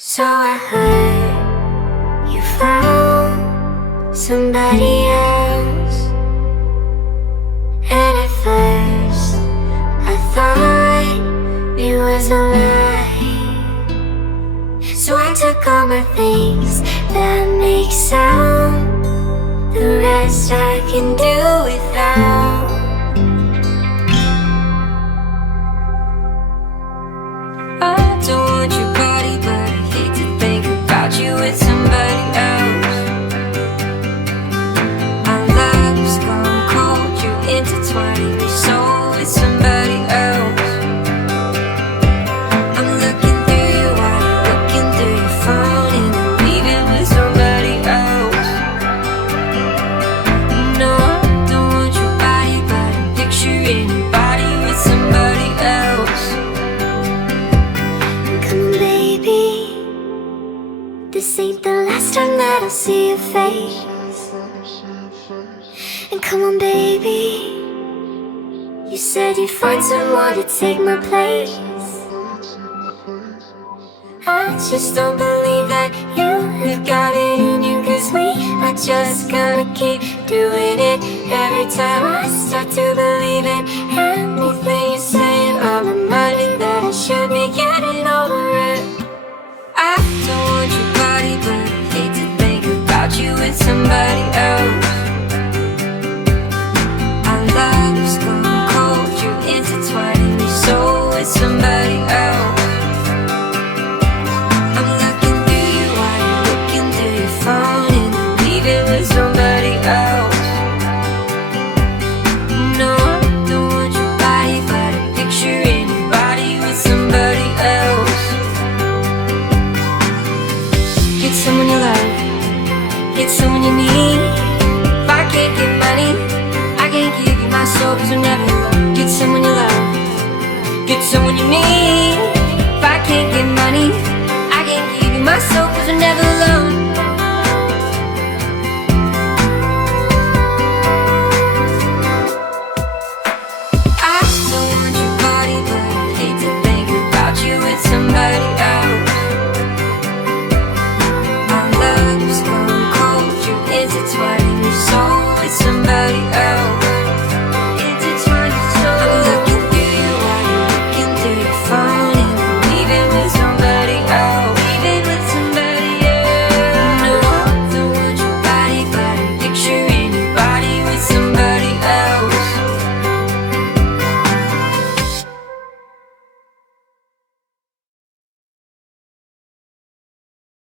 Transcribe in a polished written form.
So I heard you found somebody else, and at first I thought it was a lie. So I took all my things that make sound, the rest I can do without. I don't want your body, but I hate to think about you with somebody else. Our love's gone cold, you're intertwining your soul with somebody else. I'm looking through you while you're looking through your phone, and I'm leaving with somebody else. No, I don't want your body, but I'm picturing your body with somebody else. Come on, baby, this ain't the last time that I'll see your face. And come on, baby, you said you'd find someone to take my place. I just don't believe that you have got it in you, 'cause we are just gonna keep doing it. Every time I start to believe in anything you say, I'm reminded that I should be getting over it. I don't want your body, but I hate to think about you with somebody else. Our love's gone cold, you're intertwining your soul with somebody else. I'm looking through you while you're looking through your phone, and I'm leaving with somebody else. No, I don't want your body, but I'm picturing your body with somebody else. Get someone you love, get someone you need.